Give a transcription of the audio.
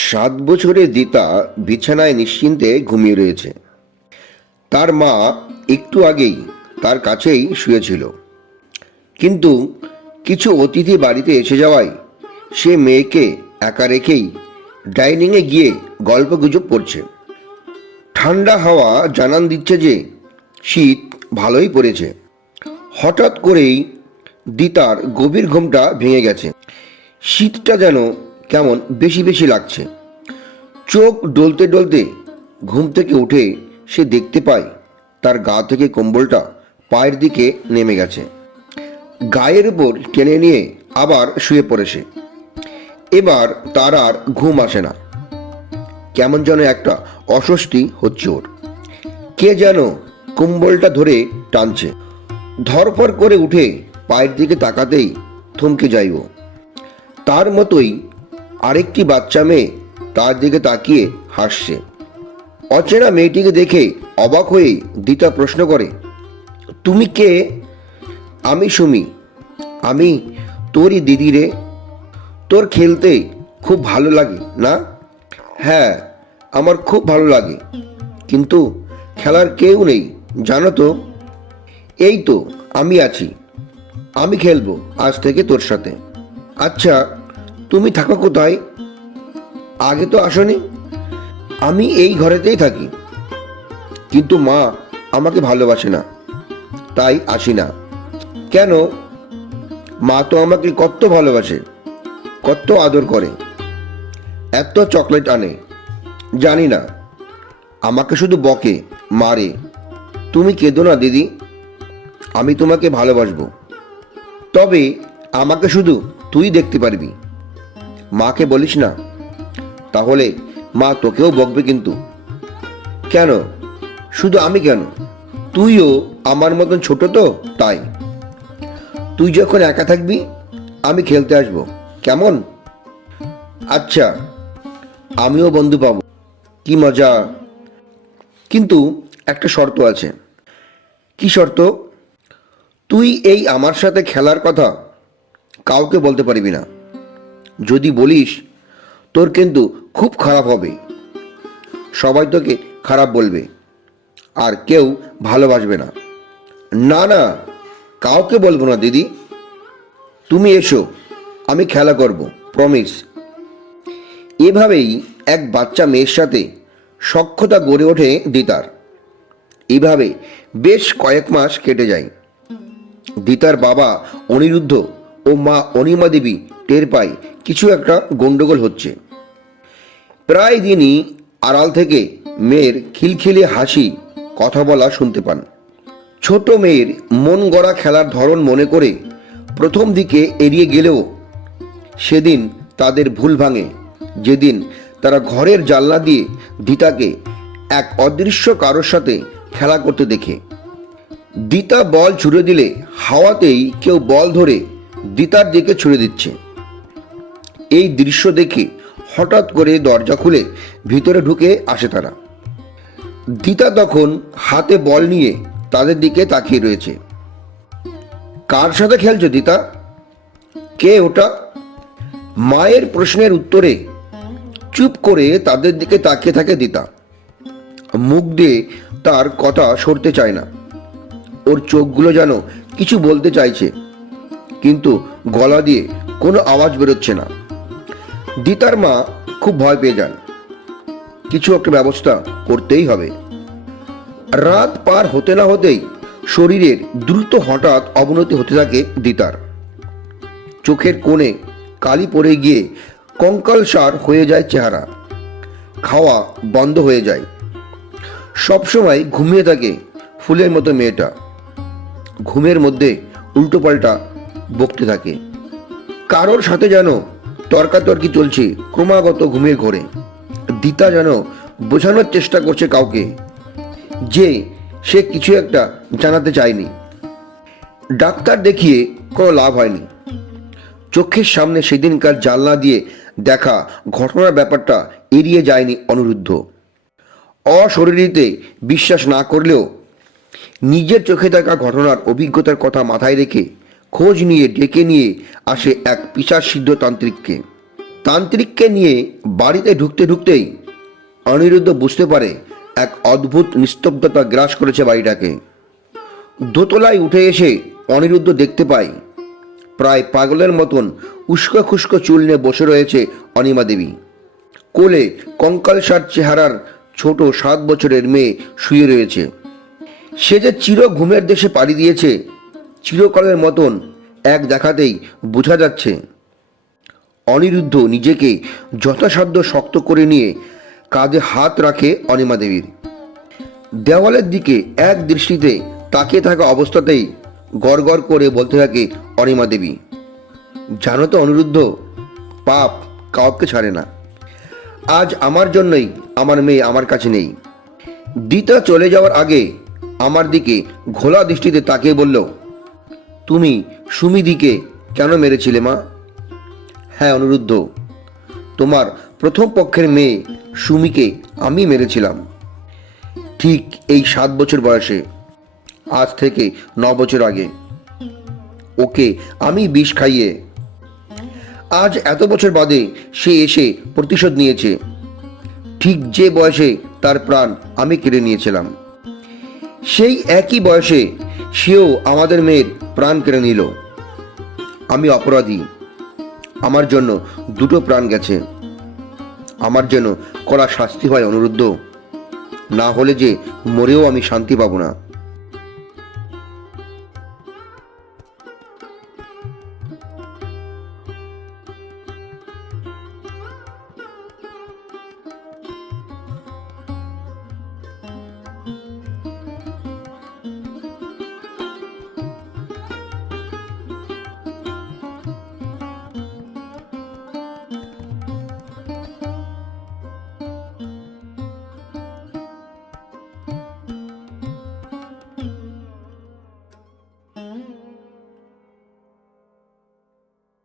7 বছরের দিতা বিছানায় নিশ্চিন্তে ঘুমিয়ে রয়েছে। তার মা একটু আগেই তার কাছেই শুয়েছিল, কিন্তু কিছু অতিথি বাড়িতে এসে যাওয়ায় সে মেয়েকে একা রেখেই ডাইনিংয়ে গিয়ে গল্পগুজব করছে। ঠান্ডা হাওয়া জানান দিচ্ছে যে শীত ভালোই পড়েছে। হঠাৎ করেই দিতার গভীর ঘুমটা ভেঙে গেছে। শীতটা যেন কেমন বেশি বেশি লাগছে। চোখ ডলতে ডলতে ঘুম থেকে উঠে সে দেখতে পায় তার গা থেকে কম্বলটা পায়ের দিকে নেমে গেছে। গায়ের উপর টেনে নিয়ে আবার শুয়ে পড়ে সে। এবার তার আর ঘুম আসে না। কেমন যেন একটা অস্বস্তি হচ্ছে ওর। কে যেন কম্বলটা ধরে টানছে। ধরপর করে উঠে পায়ের দিকে তাকাতেই থমকে যাইব। তার মতোই আরেকটি বাচ্চা মেয়ে তার দিকে তাকিয়ে হাসছে। অচেনা মেয়েটিকে দেখে অবাক হয়ে দিতা প্রশ্ন করে, তুমি কে? আমি সুমি। আমি তোরই দিদি রে। তোর খেলতে খুব ভালো লাগে না? হ্যাঁ, আমার খুব ভালো লাগে, কিন্তু খেলার কেউ নেই জানো তো। এই তো আমি আছি, আমি খেলবো আজ থেকে তোর সাথে। আচ্ছা, তুমি থাকো কোথায়? আগে তো আসনি। আমি এই ঘরেতেই থাকি, কিন্তু মা আমাকে ভালোবাসে না, তাই আসি না। কেন? মা তো আমাকে কত ভালোবাসে, কত আদর করে, এত চকলেট আনে। জানি না, আমাকে শুধু বকে, মারে। তুমি কেঁদো না দিদি, আমি তোমাকে ভালোবাসবো। তবে আমাকে শুধু তুই দেখতে পারবি, মাকে বলিস না, তাহলে মা তোকেও বকবে কিন্তু। কেন? শুধু আমি কেন, তুইও আমার মতন ছোট তো, তাই। তুই যখন একা থাকবি আমি খেলতে আসবো, কেমন? আচ্ছা, আমিও বন্ধু পাবো, কি মজা। কিন্তু একটা শর্ত আছে। কি শর্ত? তুই এই আমার সাথে খেলার কথা কাউকে বলতে পারবি না। যদি বলিস তোর কিন্তু খুব খারাপ হবে। সবাই তোকে খারাপ বলবে, আর কেউ ভালোবাসবে না। না না, কাউকে বলবো না দিদি। তুমি এসো, আমি খেলা করব, প্রমিস। এভাবেই এক বাচ্চা মেয়ের সাথে সখ্যতা গড়ে ওঠে দিতার। এইভাবে বেশ কয়েক মাস কেটে যায়। দিতার বাবা অনিরুদ্ধ ও মা অনিমা দেবী টের পায় কিছু একটা গন্ডগোল হচ্ছে। প্রায় দিনই আড়াল থেকে মেয়ের খিলখিলে হাসি, কথা বলা শুনতে পান। ছোট মেয়ের মন গড়া খেলার ধরন মনে করে প্রথম দিকে এড়িয়ে গেলেও সেদিন তাদের ভুল ভাঙে যেদিন তারা ঘরের জানলা দিয়ে দিতাকে এক অদৃশ্য কারোর সাথে খেলা করতে দেখে। দিতা বল ছুড়ে দিলে হাওয়াতেই কেউ বল ধরে দিতার দিকে ছুড়ে দিচ্ছে। এই দৃশ্য দেখে হঠাৎ করে দরজা খুলে ভিতরে ঢুকে আসে তারা। দিতা তখন হাতে বল নিয়ে তাদের দিকে তাকিয়ে রয়েছে। কার সাথে খেলছো দিতা? কে ওটা? মায়ের প্রশ্নের উত্তরে চুপ করে তাদের দিকে তাকিয়ে থাকে দিতা। মুখ দিয়ে তার কথা সরতে চায় না। ওর চোখগুলো যেন কিছু বলতে চাইছে, কিন্তু গলা দিয়ে কোনো আওয়াজ বেরোচ্ছে না। দিতার মা খুব ভয় পেয়ে যান। কিছু একটা ব্যবস্থা করতেই হবে। রাত পার হতে না হতেই শরীরের দ্রুত হঠাৎ অবনতি হতে থাকে দিতার। চোখের কোণে কালি পড়ে গিয়ে কঙ্কালসার হয়ে যায় চেহারা। খাওয়া বন্ধ হয়ে যায়। সবসময় ঘুমিয়ে থাকে ফুলের মতো মেয়েটা। ঘুমের মধ্যে উল্টোপাল্টা বকতে থাকে। কারোর সাথে যেন তর্কাতর্কি চলছে ক্রমাগত ঘুমের ঘোরে। দিতা যেন বোঝানোর চেষ্টা করছে কাউকে যে সে কিছু একটা জানাতে চায়নি। ডাক্তার দেখিয়ে কোনো লাভ হয়নি। চোখের সামনে সেদিনকার জানলা দিয়ে দেখা ঘটনার ব্যাপারটা এড়িয়ে যায়নি অনিরুদ্ধ। অশরীরীতে বিশ্বাস না করলেও নিজের চোখে দেখা ঘটনার অভিজ্ঞতার কথা মাথায় রেখে খোঁজ নিয়ে ডেকে নিয়ে আসে এক পিশাচ সিদ্ধ তান্ত্রিককে। তান্ত্রিককে নিয়ে বাড়িতে ঢুকতে ঢুকতেই অনিরুদ্ধ বুঝতে পারে এক অদ্ভুত নিস্তব্ধতা গ্রাস করেছে বাড়িটাকে। দোতলায় উঠে এসে অনিরুদ্ধ দেখতে পায় প্রায় পাগলের মতন উস্কো খুস্কো চুল নিয়ে বসে রয়েছে অনিমা দেবী। কোলে কঙ্কালসার চেহারার ছোট 7 বছরের মেয়ে শুয়ে রয়েছে। সে যে চির ঘুমের দেশে পাড়ি দিয়েছে, চিরকালের মতন এক দেখাতেই বোঝা যাচ্ছে। অনিরুদ্ধ নিজেকে যথাসাধ্য শক্ত করে নিয়ে কাঁধে হাত রাখে অনিমা দেবীর। দেওয়ালের দিকে এক দৃষ্টিতে তাকিয়ে থাকা অবস্থাতেই গড় গড় করে বলতে থাকে অনিমা দেবী, জানো তো অনিরুদ্ধ, পাপ কাউকে ছাড়ে না। আজ আমার জন্যই আমার মেয়ে আমার কাছে নেই। দিতা চলে যাওয়ার আগে আমার দিকে ঘোলা দৃষ্টিতে তাকিয়ে বলল, তুমি সুমিদিকে কেন মেরেছিলে মা? হ্যাঁ অনিরুদ্ধ, তোমার প্রথম পক্ষের মেয়ে সুমিকে আমি মেরেছিলাম, ঠিক এই 7 বছর বয়সে, আজ থেকে 9 বছর আগে। ওকে আমি বিষ খাইয়ে। আজ এত বছর বাদে সে এসে প্রতিশোধ নিয়েছে, ঠিক যে বয়সে তার প্রাণ আমি কেড়ে নিয়েছিলাম। সেই একই বয়সে সেও আমাদের মেয়ের প্রাণ কেড়ে নিল। আমি অপরাধী, আমার জন্য 2টো প্রাণ গেছে। আমার যেন কড়া শাস্তি হয় অনিরুদ্ধ, না হলে যে মরেও আমি শান্তি পাবো না।